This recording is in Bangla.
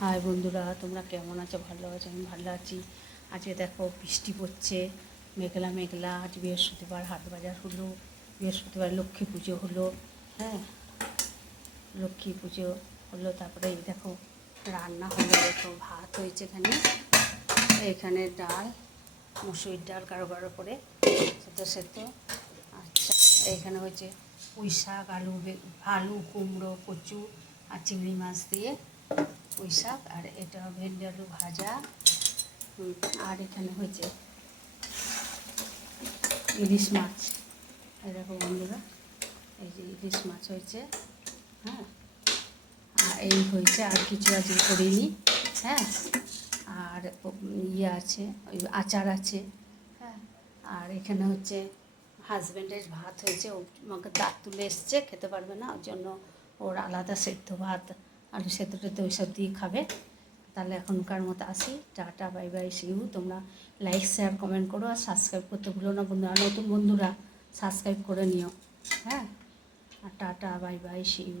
হাই বন্ধুরা, তোমরা কেমন আছো? ভালো আছো? আমি ভালো আছি। আজকে দেখো বৃষ্টি পড়ছে, মেঘলা মেঘলা। আজ বৃহস্পতিবার, হাট বাজার হলো। বৃহস্পতিবার লক্ষ্মী পুজো হলো। হ্যাঁ, লক্ষ্মী পুজো হলো। তারপরে এই দেখো রান্না হলো। দেখো ভাত হয়েছে এখানে, এখানে ডাল, মুসুরির ডাল কারো কারো করে সেদ্ধ সেদ্ধ। আচ্ছা, এইখানে হচ্ছে পুঁই শাক, আলু কুমড়ো কচু আর চিংড়ি মাছ দিয়ে পুঁই শাক, আর এটা ভেন্ডি আলু ভাজা। আর এখানে হয়েছে ইলিশ মাছ। এই দেখো বন্ধুরা, এই যে ইলিশ মাছ হয়েছে। হ্যাঁ, আর এই হয়েছে, আর কিছু আজকে করিনি। হ্যাঁ, আর ইয়ে আছে, ওই আচার আছে। হ্যাঁ, আর এখানে হচ্ছে হাজব্যান্ডের ভাত হয়েছে। ও আমাকে দাঁত তুলে এসছে, খেতে পারবে না, ওর জন্য ওর আলাদা সেদ্ধ ভাত, আলু সেদ্ধ টেদ্ধ ওইসব দিয়ে খাবে। তাহলে এখনকার মতো আসি, টাটা বাই বাই, সিউ। তোমরা লাইক শেয়ার কমেন্ট করো, আর সাবস্ক্রাইব করতে ভুলো না বন্ধুরা। নতুন বন্ধুরা সাবস্ক্রাইব করে নিও। হ্যাঁ, আর টাটা বাই বাই, সিউ।